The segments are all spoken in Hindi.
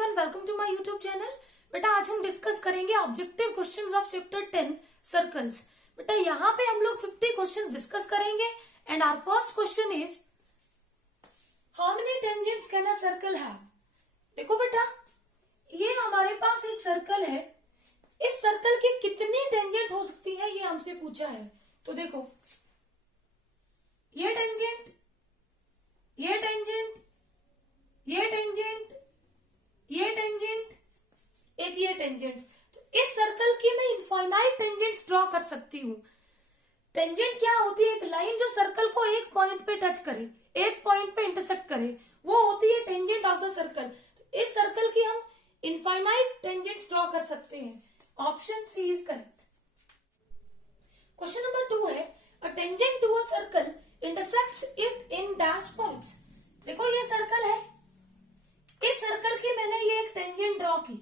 Everyone, welcome to my YouTube channel. बेटा आज हम डिस्कस करेंगे objective questions of chapter 10 circles. बेटा यहाँ पे हम लोग 50 क्वेश्चंस डिस्कस करेंगे and our first question is how many tangents can a circle have. देखो बेटा, ये हमारे पास एक सर्कल है, इस सर्कल की कितनी टेंजेंट हो सकती है ये हमसे पूछा है। तो देखो, ये टेंजेंट, ये टेंजेंट, ये टेंजेंट, ये टेंजेंट, एक ये टेंजेंट। तो इस सर्कल की मैं इनफाइनाइट टेंजेंट्स ड्रॉ कर सकती हूँ। टेंजेंट क्या होती है? एक लाइन जो सर्कल को एक पॉइंट पे टच करे, एक पॉइंट पे इंटरसेक्ट करे, वो होती है टेंजेंट ऑफ द सर्कल। तो इस सर्कल की हम इनफाइनाइट टेंजेंट्स ड्रॉ कर सकते हैं। Option C is correct. Question number 2 है a tangent to a circle intersects it in dash points. देखो, ये सर्कल है, इस सर्कल की मैंने ये एक टेंजेंट ड्रॉ की।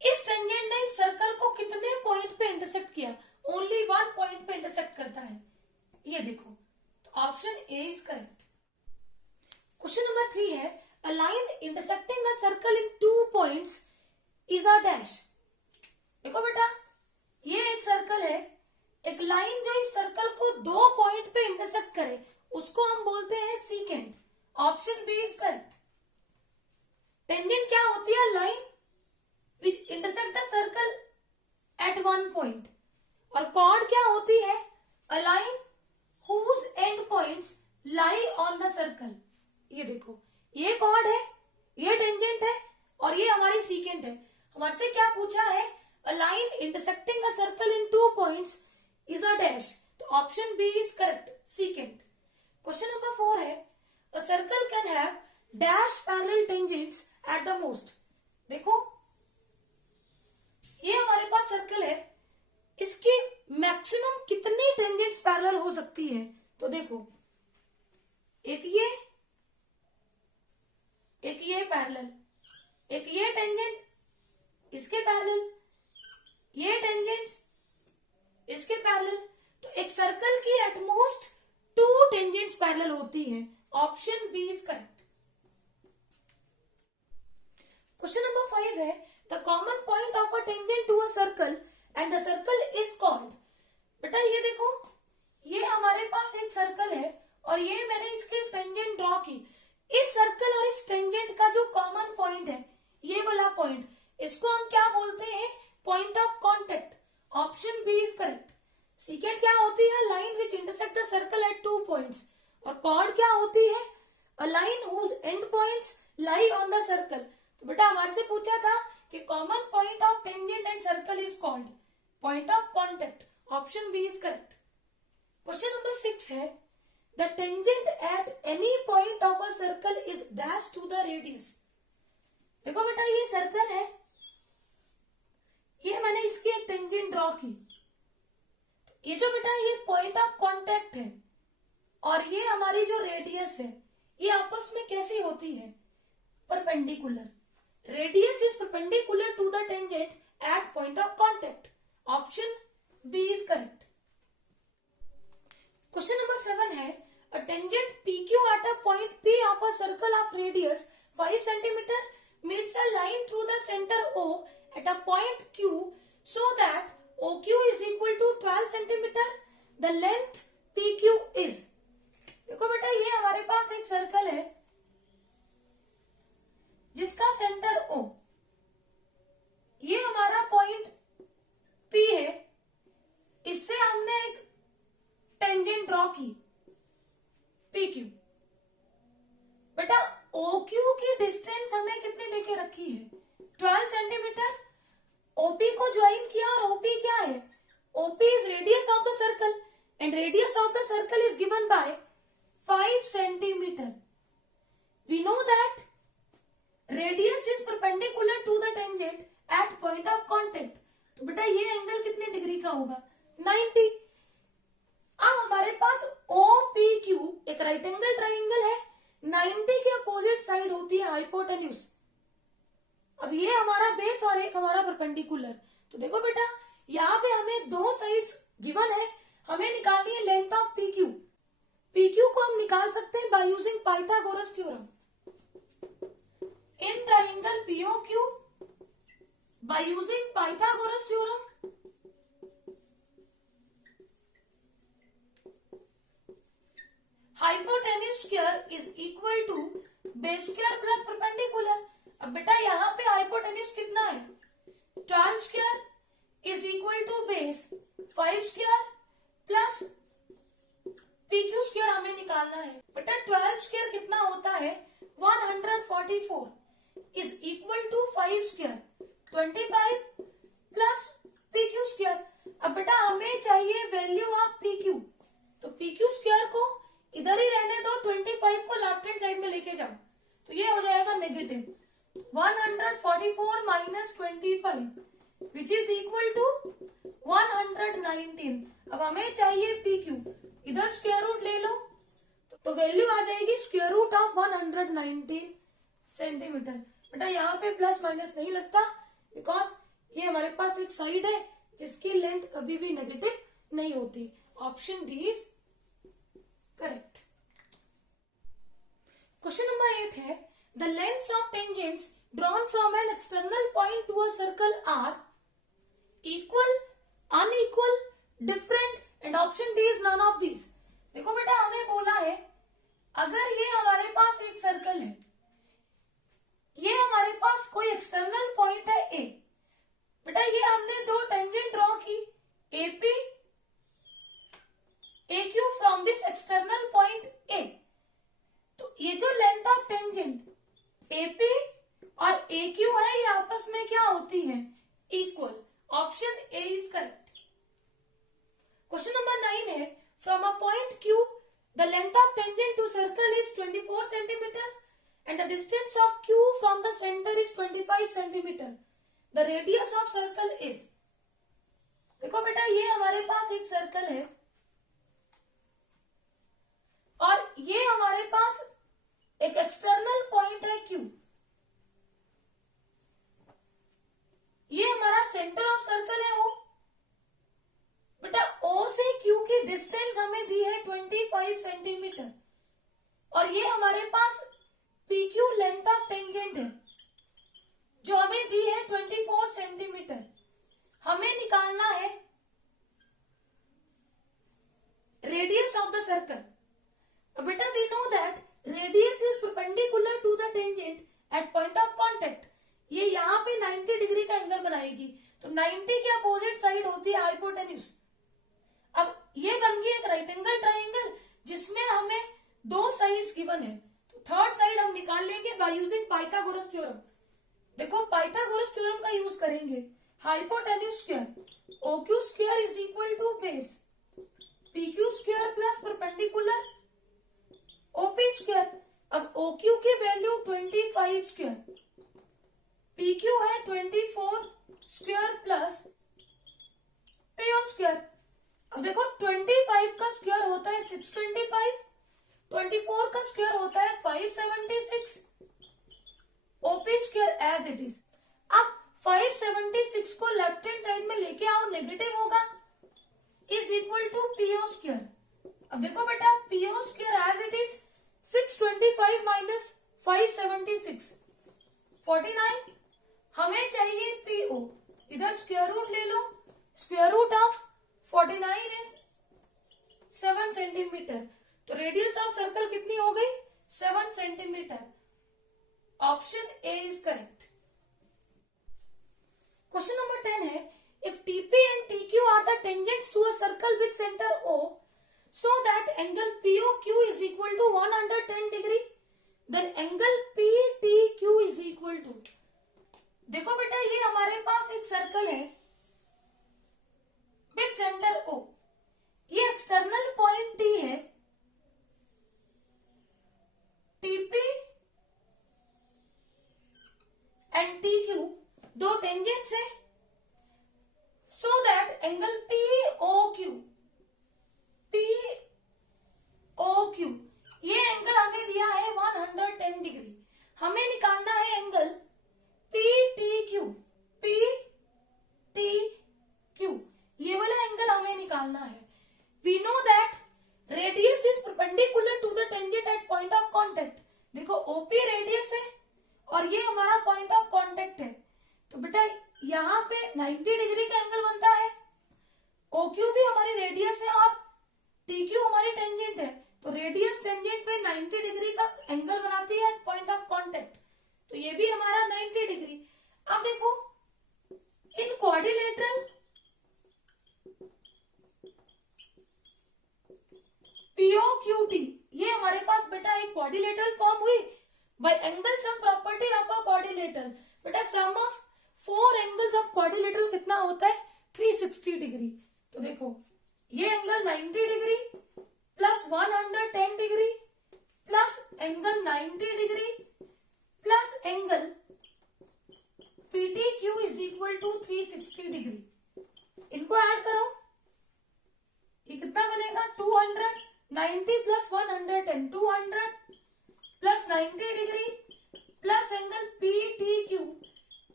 इस टेंजेंट ने इस सर्कल को कितने पॉइंट पे इंटरसेक्ट किया? ओनली 1 पॉइंट पे इंटरसेक्ट करता है, ये देखो। तो option A is correct. Question number 3 है अ line intersecting a circle in 2 points is a dash. देखो बेटा, ये एक सर्कल है, एक लाइन जो इस सर्कल को 2 पॉइंट पे इंटरसेक्ट करे उसको हम बोलते हैं secant. Option B is correct. Tangent क्या होती है? Line which intersect the circle at 1 point. और कॉर्ड क्या होती है? A line whose and points lie on the circle. ये देखो, ये कॉर्ड है, ये टेंजेंट है और ये हमारी सीकेंट है। हमारे से क्या पूछा है? अ line intersecting a circle in 2 points is a dash. तो option B is correct, secant. Question number 4 है a circle can have dash parallel tangents at the most. देखो, ये हमारे पास सर्कल है, इसकी मैक्सिमम कितनी टेंजेंट्स पैरेलल हो सकती है? तो देखो, एक ये पैरेलल, एक ये टेंजेंट इसके पैरेलल, ये टेंजेंट्स इसके पैरेलल। तो एक सर्कल की एटमोस्ट 2 टेंजेंट्स पैरेलल होती हैं। Option B is correct. Question number 5 है the common point of a tangent to a circle and the circle is called. बेटा ये देखो, ये हमारे पास एक सर्कल है और ये मैंने इसके टेंजेंट ड्रॉ की। इस सर्कल और इस टेंजेंट का जो कॉमन पॉइंट है, ये वाला पॉइंट, इसको हम क्या बोलते हैं? Point of contact. Option B is correct. Secant क्या होती है? Line which intersect the circle at 2 points. और कॉर्ड क्या होती है? A line whose and points lie on the सर्कल। तो बेटा हमारे से पूछा था कि common point of tangent and circle is called point of contact. Option B is correct. Question number 6 है the tangent at any point of a circle is dash to the radius. देखो बेटा, ये सर्कल है, ये मैंने इसकी एक टेंजेंट ड्रॉ की। ये जो बेटा ये पॉइंट ऑफ कांटेक्ट है और ये हमारी जो रेडियस है, ये आपस में कैसी होती है? Perpendicular. Radius is perpendicular to the tangent at point of contact. Option B is correct. Question number 7 है a tangent PQ at a point P of a circle of radius 5 cm meets a line through the center O at a point Q so that OQ is equal to 12 cm. The length PQ is। देखो बेटा, ये हमारे पास एक सर्कल है जिसका सेंटर O, ये हमारा पॉइंट P है, इससे हमने एक टेंजेंट ड्रॉ की PQ। बेटा OQ की डिस्टेंस हमें कितनी देके रखी है? 12 सेंटीमीटर। OP को ज्वाइन किया और OP क्या है? OP is radius of the circle and radius of the circle is given by 5 centimetre. We know that radius is perpendicular to the tangent at point of contact. तो बेटा ये एंगल कितने डिग्री का होगा? 90। अब हमारे पास OPQ एक राइट एंगल ट्राइंगल है, 90 के अपोजिट साइड होती है हाइपोटेन्यूज। अब ये हमारा बेस और एक हमारा परपेंडिकुलर। तो देखो बेटा, यहाँ पे हमें 2 साइड्स गिवन है, हमें निकालनी है लेंथ ऑफ PQ। PQ को हम निकाल सकते हैं bye using Pythagoras theorem. In triangle POQ by using Pythagoras theorem. Hypotenuse square is equal to base square plus perpendicular. अब बेटा यहाँ पे हाइपोटेन्यूज कितना है? 12 square is equal to base 5 square plus PQ square हमें निकालना है. बेटा 12 स्क्वायर कितना होता है? 144 is equal to 5 square 25 plus PQ square. अब बेटा हमें चाहिए वैल्यू ऑफ PQ, तो PQ स्क्वायर को इधर ही रहने दो, 25 को लेफ्ट हैंड साइड में लेके जाओ, तो ये हो जाएगा negative 144 minus 25 which is equal to 119. अब हमें चाहिए PQ, इधर स्क्वायर रूट ले लो तो वैल्यू आ जाएगी स्क्वायर रूट ऑफ 119 सेंटीमीटर. बेटा यहाँ पे प्लस माइनस नहीं लगता बिकॉज ये हमारे पास एक साइड है जिसकी लेंथ कभी भी नेगेटिव नहीं होती. Option D is correct. Question number 8 है the lengths of tangents drawn from an external point to a circle are equal, unequal, different and option D is none of these. देखो बेटा हमें बोला है अगर ये हमारे पास एक सर्कल है, ये हमारे पास कोई एक्सटर्नल पॉइंट है A. बेटा ये हमने दो टेंजेंट ड्रॉ की AP AQ from this external point A. तो ये जो लेंथ ऑफ टेंजेंट AP और AQ है ये आपस में क्या होती है? Equal. Option A is correct. Question number 9 है from a point Q the length of tangent to circle is 24 centimetre and the distance of Q from the centre is 25 centimetre. The radius of circle is. देखो बेटा ये हमारे पास एक सर्कल है और ये हमारे पास एक एक्सटर्नल पॉइंट है Q. ये हमारा सेंटर ऑफ सर्कल है O. बेटा O से Q की डिस्टेंस हमें दी है 25 सेंटीमीटर और ये हमारे पास PQ लेंथ ऑफ टेंजेंट है जो हमें दी है 24 सेंटीमीटर. हमें निकालना है रेडियस ऑफ द सर्कल. बेटा we know that radius is perpendicular to the tangent at point of contact. ये यहाँ पे 90 डिग्री का एंगल बनाएगी, तो 90 के अपोजिट साइड होती है हाइपोटेन्यूज. अब ये बन गई एक राइट एंगल ट्राइंगल जिसमें हमें दो साइड्स गिवन है, तो थर्ड साइड हम निकाल लेंगे बाय यूजिंग पाइथागोरस थ्योरम. देखो पाइथागोरस थ्योरम का यूज करेंगे. Hypotenuse square OQ square is equal to base PQ square plus perpendicular OP square. अब OQ की वैल्यू 25 स्क्वायर, PQ है 24 स्क्वायर प्लस PO स्क्वायर. अब देखो 25 का स्क्वायर होता है 625, 24 का स्क्वायर होता है 576, OP square as it is. अब 576 को लेफ्ट हैंड साइड में लेके आओ, नेगेटिव होगा, is equal to PO square. अब देखो बेटा PO square as it is 625 minus 576 49. हमें चाहिए PO, इधर स्क्वायर रूट ले लो. Square root of 49 is 7 centimetre. तो रेडियस ऑफ सर्कल कितनी हो गई? 7 centimetre. Option A is correct. Question number 10 है if TP and TQ are the tangents to a circle with center O so that angle POQ is equal to 110 degree, then angle PTQ is equal to. देखो बेटा ये हमारे पास एक सर्कल है विथ सेंटर O. ये एक्सटर्नल पॉइंट T है. TP एंड TQ दो टेंजेंट्स है so that angle POQ ये एंगल हमें दिया है 110 डिग्री. हमें निकालना है एंगल PTQ. ये वाला एंगल हमें निकालना है. We know that radius is perpendicular to the tangent at point of contact. देखो OP रेडियस है और ये हमारा पॉइंट ऑफ कांटेक्ट बेटा यहाँ पे 90 डिग्री का एंगल बनता है, OQ भी हमारी रेडियस है और TQ हमारी टेंजेंट है, तो रेडियस टेंजेंट पे 90 डिग्री का एंगल बनाती है एट पॉइंट ऑफ कांटेक्ट, तो ये भी हमारा 90 डिग्री। अब देखो इन क्वाड्रिलेटरल POQT ये हमारे पास बेटा एक क्वाड्रिलेटरल फॉर्म हुई by angle sum property of a quadrilateral. बेटा sum of 4 angles of quadrilateral कितना होता है 360 डिग्री। तो देखो ये angle 90 degree plus 110 degree plus angle 90 degree plus angle PTQ is equal to 360 degree. इनको ऐड करो, ये कितना बनेगा 200, 90 plus 110 200 plus 90 degree plus angle PTQ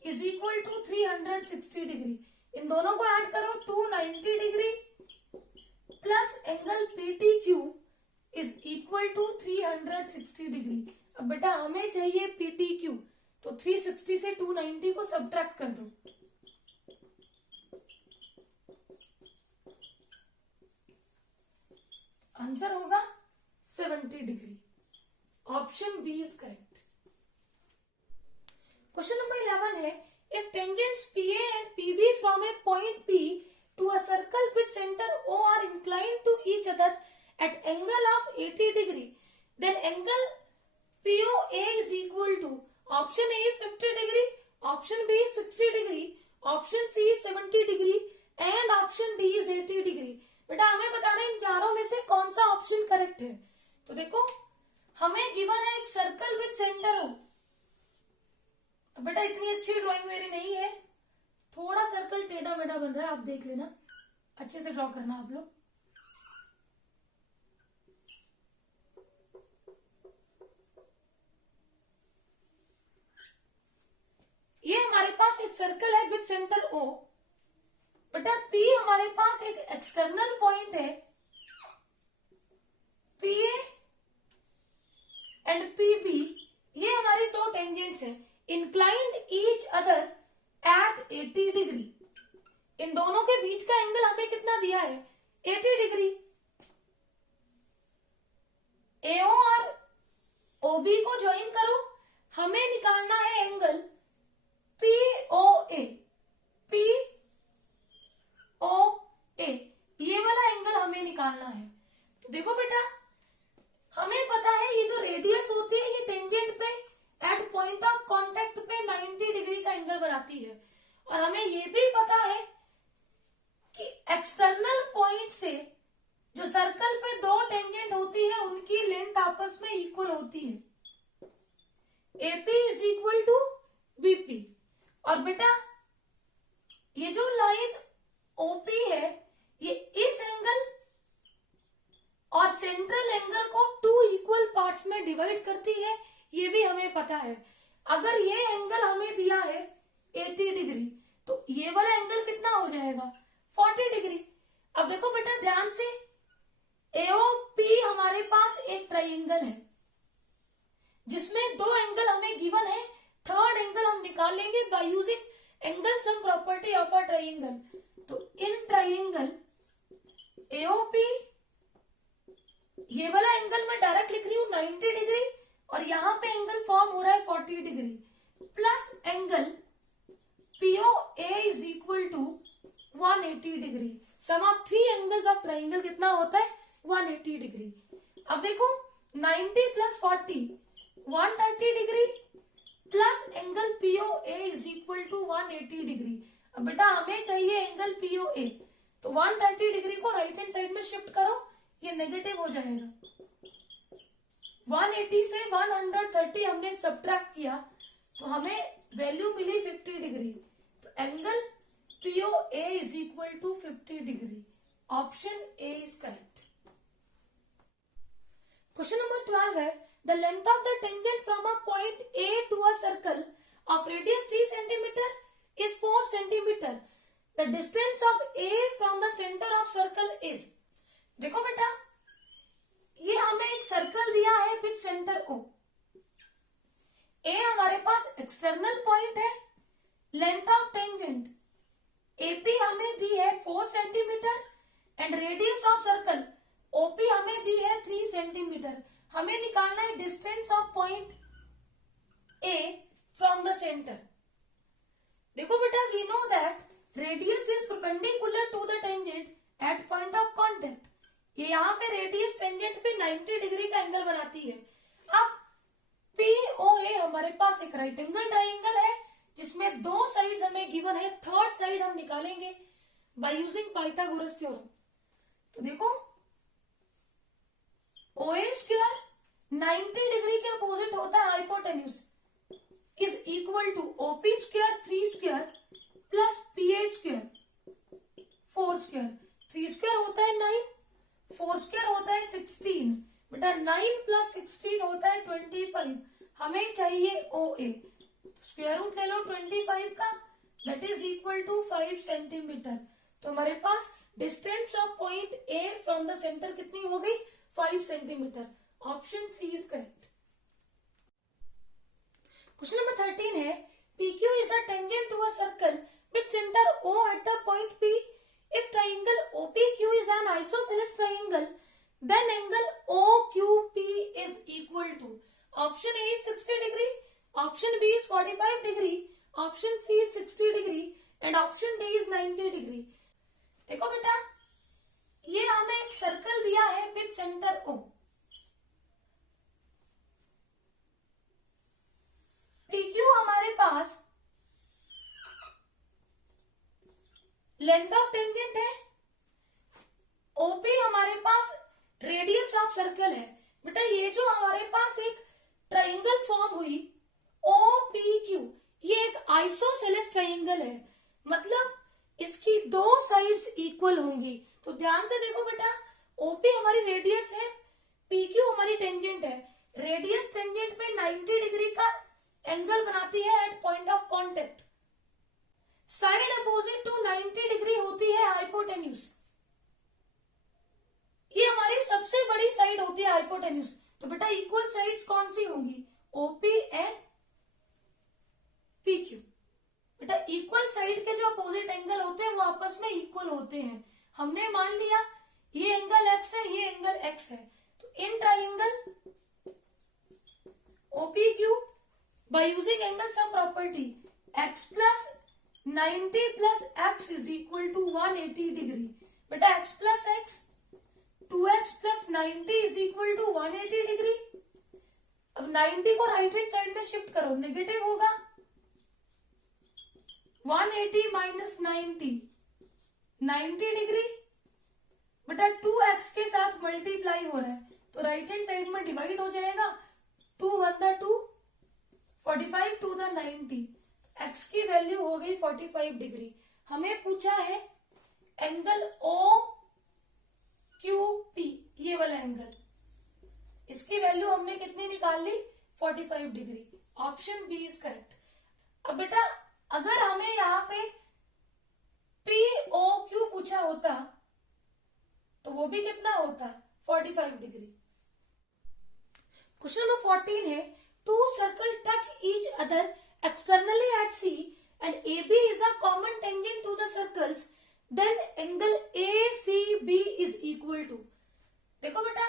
is equal to 360 degree. इन दोनों को ऐड करो 290 degree plus angle PTQ is equal to 360 degree. अब बेटा हमें चाहिए PTQ, तो 360 से 290 को सब्ट्रैक्ट कर दो, आंसर होगा 70 degree. Option B is correct. Question number 11 है if tangents PA and PB from a point P to a circle with center O are inclined to each other at angle of 80 degree, then angle POA is equal to option A is 50 degree, option B is 60 degree, option C is 70 degree and option D is 80 degree। बेटा हमें बताना है इन चारों में से कौन सा ऑप्शन करेक्ट है। तो देखो हमें गिवन है एक सर्कल विद सेंटर हो। बेटा इतनी अच्छी ड्राइंग मेरी नहीं है, थोड़ा सर्कल टेढ़ा मेढ़ा बन रहा है, आप देख लेना, अच्छे से ड्रॉ करना आप लोग। ये हमारे पास एक सर्कल है विद सेंटर O, बेटा P हमारे पास एक एक्सटर्नल पॉइंट है, PA एंड PB ये हमारी दो टेंजेंट्स है, inclined each other at 80 degree. इन दोनों के बीच का एंगल हमें कितना दिया है 80 डिग्री। AO और OB को ज्वाइन करो, हमें निकालना है एंगल POA। POA ये वाला एंगल हमें निकालना है। तो देखो बेटा हमें पता है ये जो रेडियस होती है ये टेंजेंट पे एट पॉइंट ऑफ कांटेक्ट पे 90 डिग्री का एंगल बनाती है, और हमें ये भी पता है कि एक्सटर्नल पॉइंट से जो सर्कल पे दो टेंजेंट होती है उनकी लेंथ आपस में इक्वल होती है, AP is equal to BP। और बेटा ये जो लाइन OP है ये इस एंगल और सेंट्रल एंगल को 2 इक्वल पार्ट्स में डिवाइड करती है, ये भी हमें पता है। अगर ये एंगल हमें दिया है 80 डिग्री तो ये वाला एंगल कितना हो जाएगा 40 डिग्री। अब देखो बेटा ध्यान से AOP हमारे पास एक ट्राइंगल है जिसमें दो एंगल हमें गिवन है, थर्ड एंगल हम निकाल लेंगे by using angle sum property of a triangle. तो इन ट्राइंगल AOP ये वाला एंगल मैं डायरेक्ट लिख रही हूं 90 डिग्री और यहां पे एंगल फॉर्म हो रहा है 40 degree plus angle POA is equal to 180 degree. Sum of 3 angles of triangle कितना होता है 180 डिग्री। अब देखो 90 प्लस 40 130 degree plus angle POA is equal to 180 degree. अब बेटा हमें चाहिए एंगल POA, तो 130 डिग्री को राइट हैंड साइड में शिफ्ट करो, ये नेगेटिव हो जाएगा। 180 से 130 हमने सब्ट्रैक्ट किया तो हमें वैल्यू मिली 50 डिग्री, तो angle POA is equal to 50 degree. Option A is correct. Question number 12 है the length of the tangent from a point A to a circle of radius 3 centimetre is 4 centimetre. The distance of A from the centre of circle is. देखो बेटा ये हमें एक सर्कल दिया है विद सेंटर O। A हमारे पास एक्सटर्नल पॉइंट है, लेंथ ऑफ टेंजेंट एपी हमें दी है 4 centimetre and radius of circle OP हमें दी है 3 सेंटीमीटर। हमें निकालना है distance of point A from the centre. देखो बेटा, we know that radius is perpendicular to the tangent at point of contact. ये यहाँ पे रेडियस टेंजेंट पे 90 डिग्री का एंगल बनाती है। अब POA हमारे पास एक राइट एंगल ट्राइंगल है जिसमें दो साइड्स हमें गिवन है, थर्ड साइड हम निकालेंगे बाय यूजिंग पाइथागोरस थ्योरम। तो देखो OA स्क्वायर 90 डिग्री के अपोजिट होता है hypotenuse is equal to OP square 3 square plus PA square 4 square. 3 square होता है 9, 4 स्क्वायर होता है 16, बेटा 9 प्लस 16 होता है 25। हमें चाहिए OA, स्क्वायर रूट ले लो 25 का, that is equal to 5 centimetre. तो हमारे पास distance of point A from the centre कितनी हो गई? 5 centimetre. Option C is correct. Question number 13 है PQ is a tangent to a circle with center O at the point P. If triangle OPQ is an isosceles triangle, then angle OQP is equal to. Option A is 60 degree, option B is 45 degree, option C is 60 degree and option D is 90 degree. देखो बेटा, ये हमें एक सर्कल दिया है विद सेंटर O। PQ हमारे पास लेंथ ऑफ टेंजेंट है, OP हमारे पास रेडियस ऑफ सर्कल है। बेटा ये जो हमारे पास एक ट्राइंगल फॉर्म हुई OPQ, ये एक आइसोसेलेस ट्राइंगल है, मतलब इसकी दो साइड्स इक्वल होंगी। तो ध्यान से देखो बेटा, OP हमारी रेडियस है, PQ हमारी टेंजेंट है। रेडियस टेंजेंट पे 90 डिग्री का एंगल बनाती है at point of contact. Side opposite to 90 degree होती है हाइपोटेन्यूज। ये हमारी सबसे बड़ी साइड होती है हाइपोटेन्यूज। तो बेटा इक्वल साइड्स कौन सी होंगी? OP and PQ। बेटा इक्वल साइड के जो अपोजिट एंगल होते हैं वो आपस में इक्वल होते हैं। हमने मान लिया ये एंगल x है, ये एंगल x है। तो in triangle OPQ by using angle sum property x plus 90 plus x is equal to 180 degree. बेटा x plus x 2x plus 90 is equal to 180 degree. अब 90 को राइट हैंड साइड में शिफ्ट करो, नेगेटिव होगा। 180 माइनस 90 डिग्री। बेटा 2x के साथ मल्टीप्लाई हो रहा है तो राइट हैंड साइड में डिवाइड हो जाएगा। 2 1 द 2, 45 टू द 90, x की वैल्यू हो गई 45 डिग्री। हमें पूछा है एंगल OQP, ये वाला एंगल, इसकी वैल्यू हमने कितनी निकाल ली? 45 degree. Option B is correct. अब बेटा अगर हमें यहाँ पे POQ पूछा होता तो वो भी कितना होता? 45 डिग्री। क्वेश्चन नंबर 14 है two circle touch each other externally at C and AB is a common tangent to the circles, then angle ACB is equal to। देखो बेटा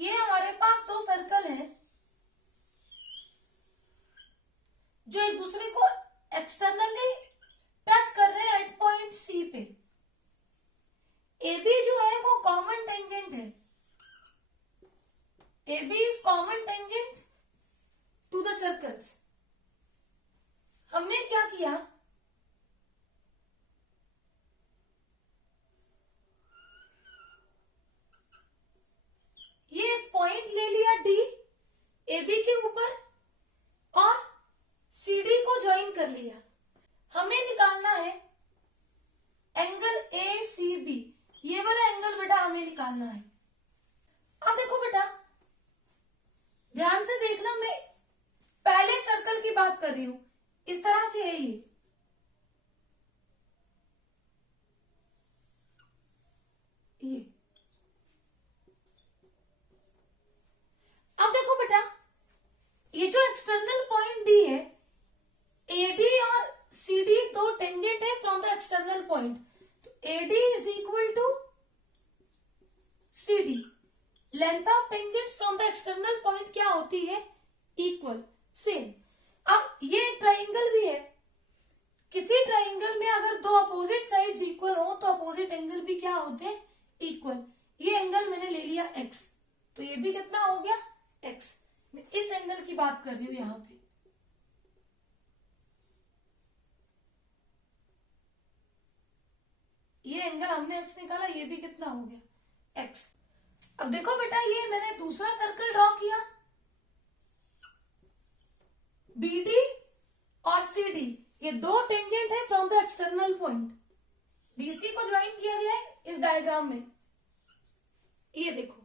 ये हमारे पास दो सर्कल हैं जो एक दूसरे को एक्सटर्नली टच कर रहे हैं एट पॉइंट C पे। AB जो है वो कॉमन टेंजेंट है, AB is common tangent to the circles। हमने क्या किया? ये एक पॉइंट ले लिया D AB के ऊपर और CD को ज्वाइन कर लिया। हमें निकालना है एंगल ACB, ये वाला एंगल बेटा हमें निकालना है। अब देखो बेटा ध्यान से देखना, मैं पहले सर्कल की बात कर रही हूं, इस तरह से है ये। अब देखो बेटा ये जो एक्सटर्नल पॉइंट डी है पॉइंट, तो AD is equal to CD। Length of tangents from the external point क्या होती है? Equal, same. अब ये एक ट्राइंगल भी है, किसी ट्राइंगल में अगर दो अपोजिट साइड्स इक्वल हो तो अपोजिट एंगल भी क्या होते हैं? इक्वल। ये एंगल मैंने ले लिया x, तो ये भी कितना हो गया? x। मैं इस एंगल की बात कर रही हूं यहां पे। ये एंगल हमने x निकाला, ये भी कितना हो गया? x। अब देखो बेटा, ये मैंने दूसरा सर्कल ड्रॉ किया, BD और CD ये दो टेंजेंट है from the external point. BC को ज्वाइन किया गया है इस डायग्राम में, ये देखो।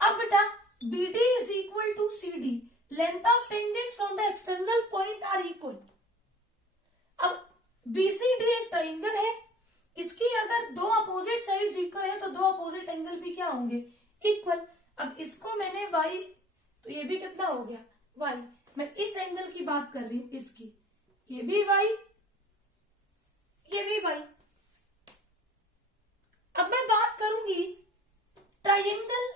अब बेटा BD is equal to CD, length of tangents from the external point are equal. अब BCD एक ट्राइंगल है, इसकी अगर दो अपोजिट साइड्स इक्वल है तो दो अपोजिट एंगल भी क्या होंगे? इक्वल। अब इसको मैंने y, तो ये भी कितना हो गया? y। मैं इस एंगल की बात कर रही हूं, इसकी, ये भी y, ये भी y। अब मैं बात करूंगी ट्राइंगल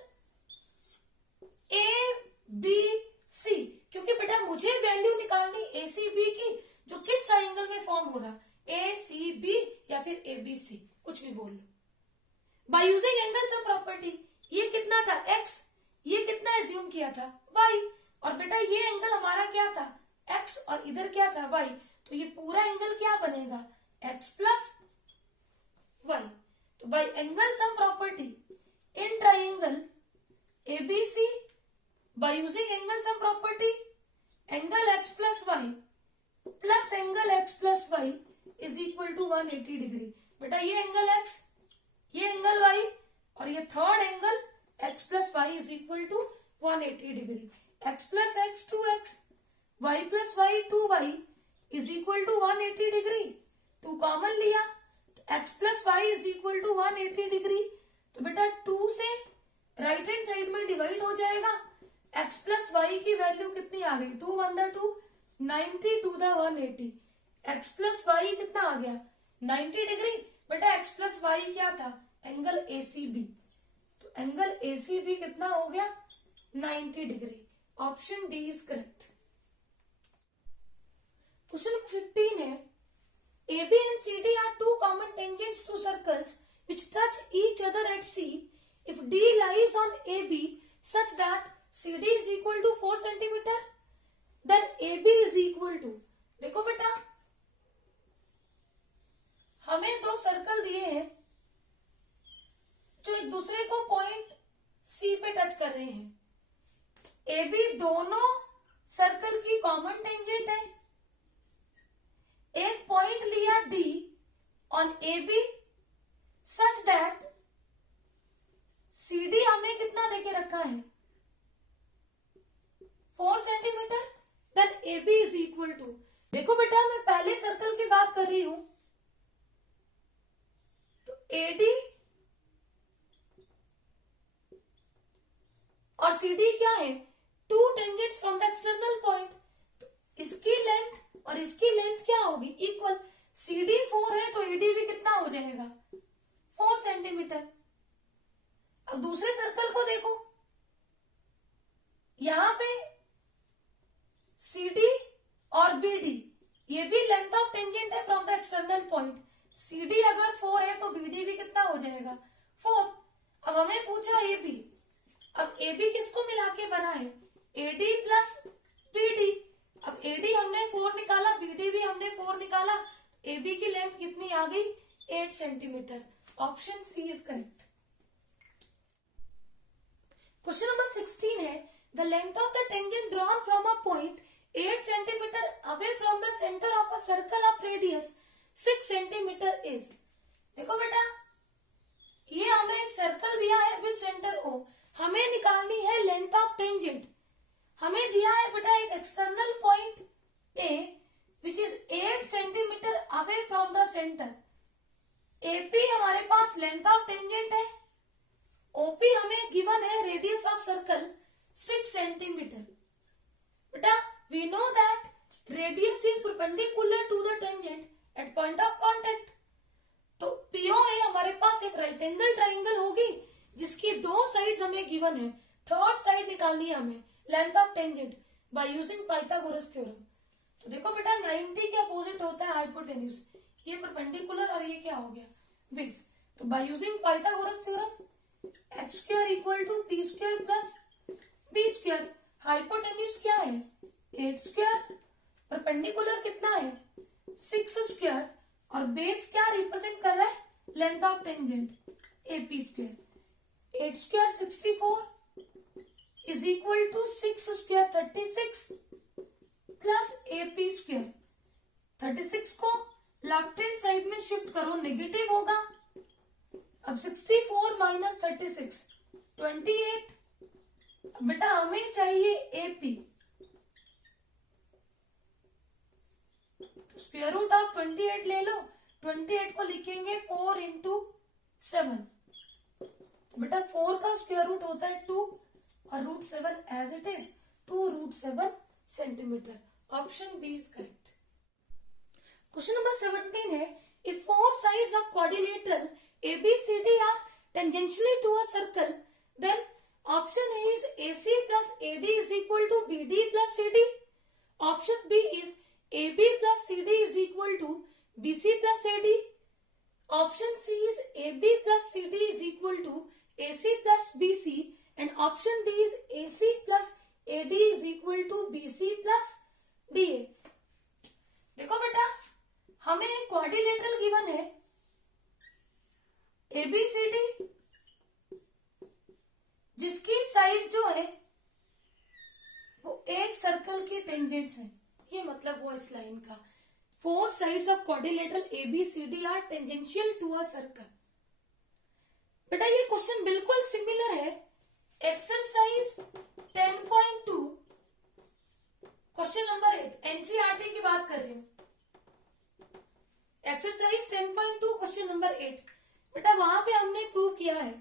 ABC, क्योंकि बेटा मुझे वैल्यू निकालनी ACB की, जो किस ट्राइंगल में फॉर्म हो रहा, ACB या फिर ABC, कुछ भी बोल लो। By using angle sum property, ये कितना था? x, ये कितना एज्यूम किया था? y। और बेटा ये एंगल हमारा क्या था? x, और इधर क्या था? y। तो ये पूरा एंगल क्या बनेगा? x plus y। तो by angle sum property in triangle ABC, by using angle sum property, angle x plus y plus angle x plus y is equal to 180 degree. बेटा ये एंगल x, ये एंगल y, और ये third angle x plus y is equal to 180 degree. x plus x 2x, y plus y 2y is equal to 180 degree. 2 common लिया, तो x plus y is equal to 180 degree. तो बेटा 2 से राइट हैंड साइड में डिवाइड हो जाएगा, x प्लस y की वैल्यू कितनी आ गई? 2 1 the 2, 90 to the 180। x plus y कितना आ गया? 90 डिग्री। बेटा x प्लस y क्या था? Angle ACB। तो एंगल ACB कितना हो गया? 90 degree. Option D is correct. Question 15 है, AB and CD are two common tangents to circles which touch each other at C. If D lies on AB such that CD is equal to 4 centimeter, then AB is equal to, देखो बेटा हमें दो सर्कल दिए हैं जो एक दूसरे को पॉइंट C पे टच कर रहे हैं। AB दोनों सर्कल की कॉमन टेंजेंट है। एक पॉइंट लिया D on AB such that CD हमें कितना देके रखा है? 4 centimetre, then AB is equal to, देखो बेटा मैं पहले सर्कल की बात कर रही हूं, तो AD और CD क्या है? To tangents from the external point. तो इसकी लेंथ और इसकी लेंथ क्या होगी? इक्वल। CD 4 है तो AD भी कितना हो जाएगा? 4 सेंटीमीटर। अब दूसरे सर्कल को देखो, यहां पे CD और BD ये भी लेंथ ऑफ टेंजेंट है from the external point. CD अगर 4 है तो BD भी कितना हो जाएगा? 4। अब हमें पूछा AB, अब AB किसको मिला के बना है? AD plus BD। अब AD हमने 4 निकाला, BD भी हमने 4 निकाला, AB की लेंथ कितनी आ गई? 8 centimetre. Option C is correct. Question number 16 है, the length of the tangent drawn from a point 8 centimetre away from the centre of a circle of radius 6 centimetre is. देखो बेटा ये हमें एक सर्कल दिया है विद सेंटर O, हमें निकालनी है लेंथ ऑफ टेंजेंट। हमें दिया है बेटा एक external point A which is 8 centimetre away from the centre. AP हमारे पास लेंथ ऑफ टेंजेंट है, OP हमें गिवन है रेडियस ऑफ सर्कल 6 सेंटीमीटर। बेटा we know that radius is perpendicular to the tangent at point of contact. तो PO है हमारे पास एक राइट एंगल ट्राइंगल होगी जिसकी दो साइड्स हमें गिवन है, थर्ड साइड निकालनी है हमें, length of tangent bye using Pythagoras theorem. तो देखो बेटा 90 के अपोजिट होता है हाइपोटेन्यूज, ये परपेंडिकुलर और ये क्या हो गया बेस। तो by using Pythagoras theorem h square equal to p square plus b square, hypotenuse क्या है 8 स्क्वायर, परपेंडिकुलर कितना है 6 स्क्वायर और बेस क्या रिप्रेजेंट कर रहा है length of tangent AP square. 8 square 64 is equal to 6 square 36 plus AP square. 36 को लेफ्ट हैंड साइड में शिफ्ट करो, नेगेटिव होगा। अब 64 माइनस 36 28। बेटा हमें चाहिए AP, तो स्क्वायर रूट ऑफ 28 ले लो। 28 को लिखेंगे 4 इंटू 7। बेटा 4 का स्क्वायर रूट होता है 2 और root 7 as it is 2 root 7 centimetre. Option B is correct. Question number 17 है, if four sides of quadrilateral ABCD are tangentially to a circle, then option A is AC plus AD is equal to BD plus CD। Option B is AB plus CD is equal to BC plus AD. Option C is AB plus CD is equal to AC plus BC, and option D is AC plus AD is equal to BC plus DA. देखो बेटा हमें एक क्वाड्रिलेटरल गिवन है ABCD, जिसकी साइड जो है वो एक सर्कल की टेंजेंट्स है। ये मतलब वो इस लाइन का, four sides of quadrilateral ABCD are tangential to a circle. बेटा ये क्वेश्चन बिल्कुल सिमिलर है एक्सरसाइज 10.2 क्वेश्चन नंबर 8, NCERT की बात कर रही हूं। Exercise 10.2 question number 8। बेटा वहां पे हमने प्रूव किया है,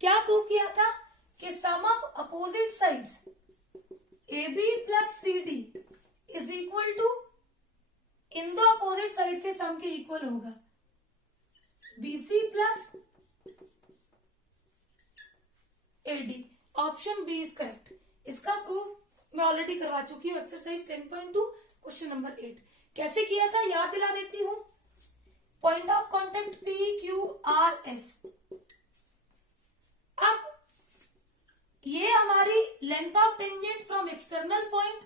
क्या प्रूव किया था कि sum of opposite sides AB plus CD is equal to, इन दो अपोजिट साइड के सम के इक्वल होगा BC plus AD। Option B is correct. इसका प्रूफ मैं ऑलरेडी करवा चुकी हूँ एक्सरसाइज 10.2 क्वेश्चन नंबर 8। कैसे किया था याद दिला देती हूँ। Point of contact PQRS। अब ये हमारी length of tangent from external point,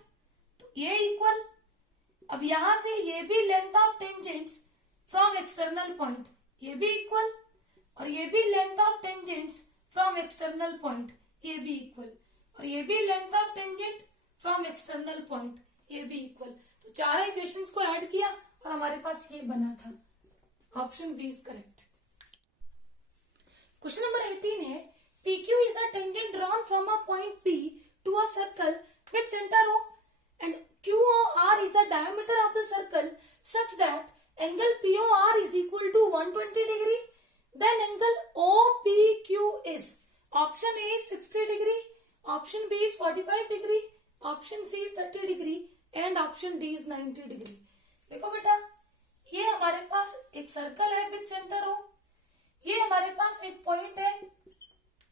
ये इक्वल। अब यहां से ये भी length of tangents from external point, ये भी इक्वल, और ये भी length of tangents from external point, ये भी इक्वल, और ये भी length of tangent from external point, ये भी इक्वल। तो चार इक्वेशंस को ऐड किया और हमारे पास ये बना था। Option B is correct. Question number 18 है, PQ is a tangent drawn from a point P to a circle with center O, and QOR is the diameter of the circle such that angle POR is equal to 120 degree. Then angle OPQ is, option A is 60 degree, option B is 45 degree, option C is 30 degree, and option D is 90 degree. देखो बेटा ये हमारे पास एक सर्कल है विद सेंटर O, ये हमारे पास एक पॉइंट है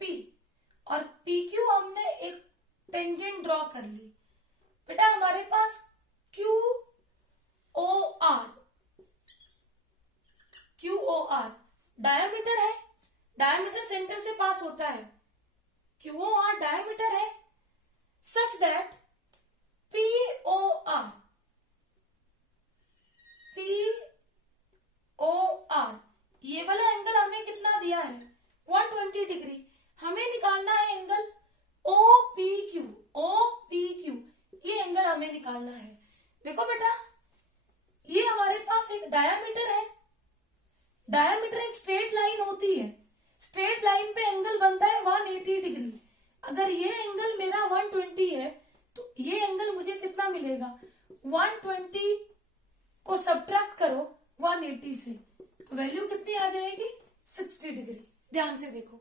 P, और PQ हमने एक टेंजेंट ड्रॉ कर ली। बेटा हमारे पास QOR डायमीटर है, डायमीटर सेंटर से पास होता है, QOR डायमीटर है सच दैट POR ये वाला एंगल हमें कितना दिया है 120 डिग्री। हमें निकालना है एंगल OPQ, ये एंगल हमें निकालना है। देखो बेटा ये हमारे पास एक डायामीटर है, डायामीटर एक स्ट्रेट लाइन होती है, स्ट्रेट लाइन पे एंगल बनता है 180 डिग्री। अगर ये एंगल मेरा 120 है तो ये एंगल मुझे कितना मिलेगा 120 को सब्ट्रैक्ट करो 180 से, तो वैल्यू कितनी आ जाएगी 60 डिग्री। ध्यान से देखो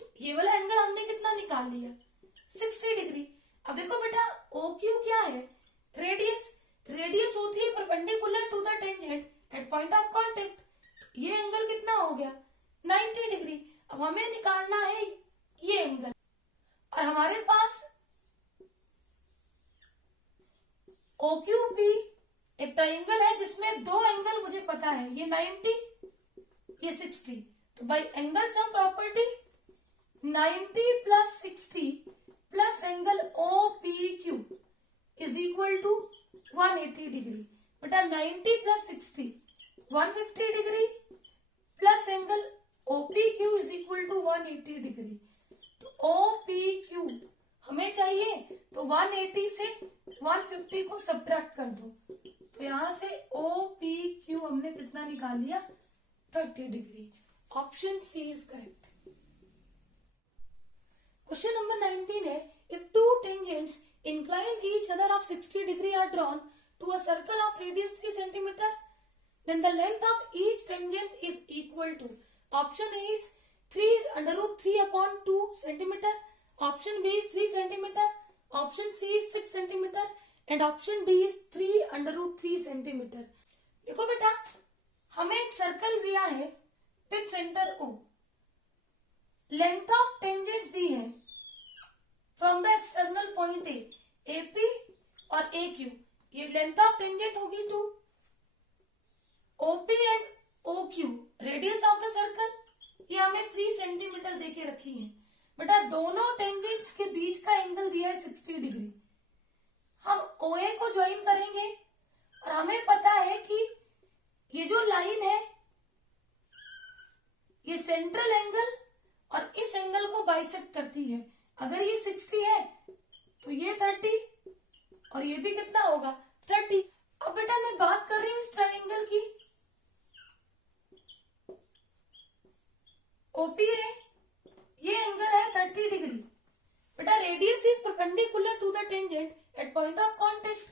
तो ये वाला एंगल हमने कितना निकाल लिया 60 डिग्री। अब देखो बेटा OQ क्या है रेडियस, रेडियस होती है perpendicular to the tangent at point of contact. ये कितना हो गया 90 डिग्री। अब हमें निकालना है ये एंगल, और हमारे पास OQP एक ट्राइंगल है जिसमें दो एंगल मुझे पता है, ये 90 ये 60। तो by angle sum property 90 plus 60 plus angle OPQ is equal to 180 degree. बेटा 90 plus 60 150 degree plus angle OPQ is equal to 180 degree. तो OPQ हमें चाहिए, तो 180 से 150 को सब्ट्रैक्ट कर दो, तो यहां से OPQ हमने कितना निकाल लिया 30 degree. Option C is correct. Question number 19 है, if two tangents incline each other of 60 degree are drawn to a circle of radius 3 centimeter, then the length of each tangent is equal to, option A is 3 under root 3 upon 2 centimeter, option B is 3 centimeter, option C is 6 centimeter and option D is 3 under root 3 centimeter। देखो बेटा, हमें एक सर्कल दिया है with centre O, length of tangents दी है from the external point A, AP और AQ, ये लेंथ ऑफ टेंजेंट होगी 2, OP and OQ radius of the circle, ये हमें 3 सेंटीमीटर देके रखी है। बेटा दोनों टेंजेंट्स के बीच का एंगल दिया है 60 डिग्री। हम OA को ज्वाइन करेंगे और हमें पता है कि ये जो लाइन है ये सेंट्रल एंगल और इस एंगल को बाइसेक्ट करती है। अगर ये 60 है तो ये 30 और ये भी कितना होगा 30। अब बेटा मैं बात कर रही हूं इस ट्रायंगल की, OPA ये एंगल है 30 डिग्री। बेटा radius is perpendicular to the tangent at point of contact,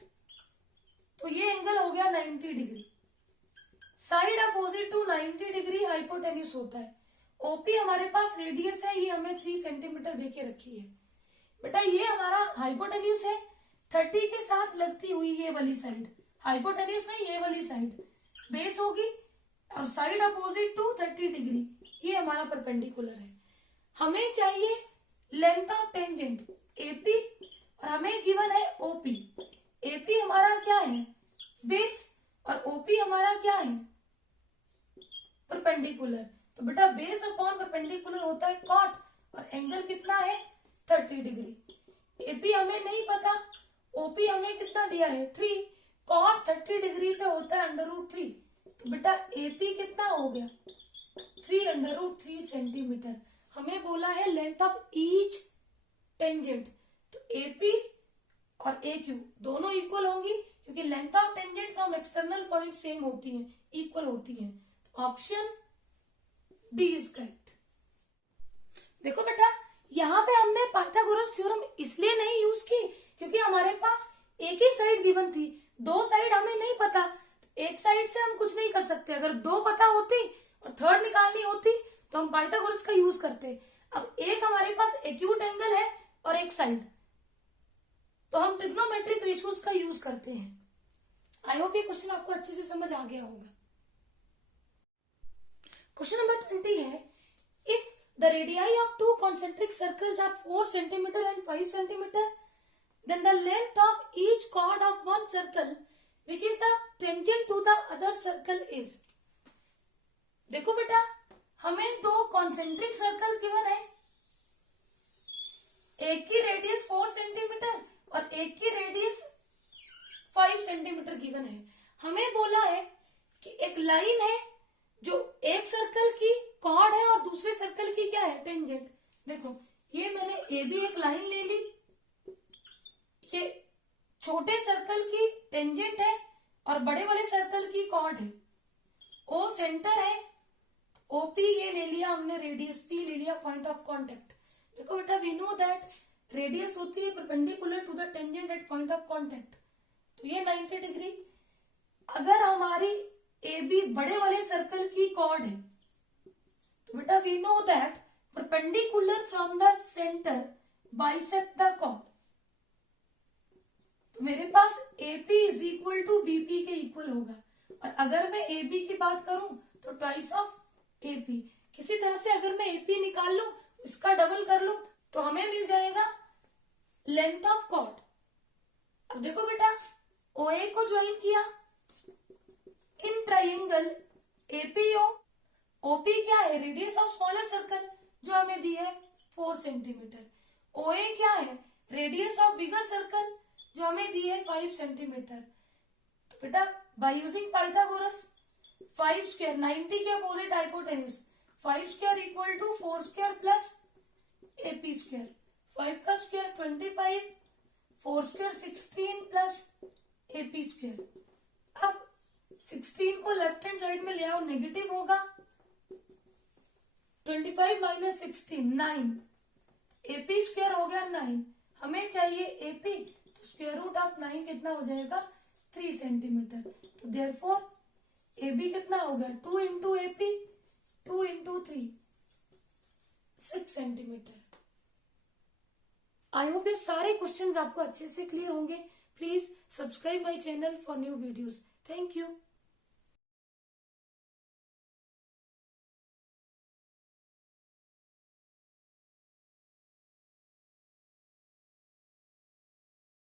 तो ये एंगल हो गया 90 degree. Side opposite to 90 degree hypotenuse होता है। OP हमारे पास रेडियस है, ये हमें 3 सेंटीमीटर देके रखी है। बेटा ये हमारा हाइपोटेन्यूज है, 30 के साथ लगती हुई ये वाली साइड, हाइपोटेन्यूज नहीं ये वाली साइड बेस होगी, और साइड अपोजिट टू 30 डिग्री ये हमारा परपेंडिकुलर है। हमें चाहिए लेंथ ऑफ टेंजेंट AP और हमें गिवन है OP। AP हमारा क्या है बेस और OP हमारा क्या है परपेंडिकुलर। तो बेटा बेस अपॉन परपेंडिकुलर होता है कॉट, और एंगल कितना है 30 डिग्री। AP हमें नहीं पता, OP हमें कितना दिया है 3, कॉट 30 डिग्री पे होता है अंडर रूट 3, तो बेटा AP कितना हो गया 3 अंडर रूट 3 सेंटीमीटर। हमें बोला है लेंथ ऑफ ईच टेंजेंट, तो AP और AQ दोनों इक्वल होंगी क्योंकि length of tangent from external point same होती है, इक्वल होती है। Option D is correct. देखो बेटा यहाँ पे हमने पाइथागोरस थ्योरम इसलिए नहीं यूज की क्योंकि हमारे पास एक ही साइड गिवन थी, दो साइड हमें नहीं पता, एक साइड से हम कुछ नहीं कर सकते। अगर दो पता होती और थर्ड निकालनी होती तो हम पाइथागोरस का यूज करते। अब एक हमारे पास एक्यूट एंगल है और एक साइड, तो हम ट्रिग्नोमेट्रिक रेशियोज का यूज करते हैं। आई होप ये क्वेश्चन आपको अच्छे से समझ आ गया होगा। क्वेश्चन नंबर 20 है, if the radii of two concentric circles are 4 centimetre and 5 centimetre, then the length of each chord of one circle which is the tangent to the other circle is। देखो बेटा हमें दो कॉन्सेंट्रिक सर्कल्स गिवन है, एक की रेडियस 4 सेंटीमीटर और एक की रेडियस 5 सेंटीमीटर गिवन है। हमें बोला है कि एक लाइन है जो एक सर्कल की कॉर्ड है और दूसरे सर्कल की क्या है टेंजेंट। देखो ये मैंने AB एक लाइन ले ली, ये छोटे सर्कल की टेंजेंट है और बड़े वाले सर्कल की कॉर्ड है। O सेंटर है, OP ये ले लिया हमने, रेडियस P ले लिया पॉइंट ऑफ कांटेक्ट। देखो बेटा वी नो दैट रेडियस होती है perpendicular to the tangent at point of contact, तो ये 90 डिग्री। अगर हमारी AB बड़े वाले सर्कल की कॉर्ड है तो बेटा we know that perpendicular from the centre bisect the chord, तो मेरे पास AP is equal to BP के इक्वल होगा। और अगर मैं AB की बात करूं तो ट्वाइस ऑफ एपी। किसी तरह से अगर मैं एपी निकाल लूं, इसका डबल कर लूं, तो हमें मिल जाएगा लेंथ ऑफ कॉर्ड। अब देखो बेटा, ओए को ज्वाइन किया इन ट्राइंगल एपीओ। ओपी क्या है? रेडियस ऑफ स्मॉलर सर्कल, जो हमें दी है 4 सेंटीमीटर। ओए क्या है? रेडियस ऑफ बिगर सर्कल, जो हमें दी है 5 सेंटीमीटर। तो बेटा बाय यूजिंग पाइथागोरस, 5 स्क्वायर 90 के opposite hypotenuse, 5 square equal to 4 square plus AP square. 5 का square 25, 4 square 16 plus AP square. अब 16 को लेफ्ट हैंड साइड में ले आओ, नेगेटिव होगा। 25 माइनस 16 9, एपी स्क्वायर हो गया 9। हमें चाहिए एपी, तो स्क्वायर रूट ऑफ 9 कितना हो जाएगा? 3 सेंटीमीटर। तो देयरफॉर एबी कितना हो गया? 2 into AP, 2 into 3, 6 centimetre. I hope ये सारे क्वेश्चंस आपको अच्छे से क्लियर होंगे। Please subscribe my channel for new videos. Thank you.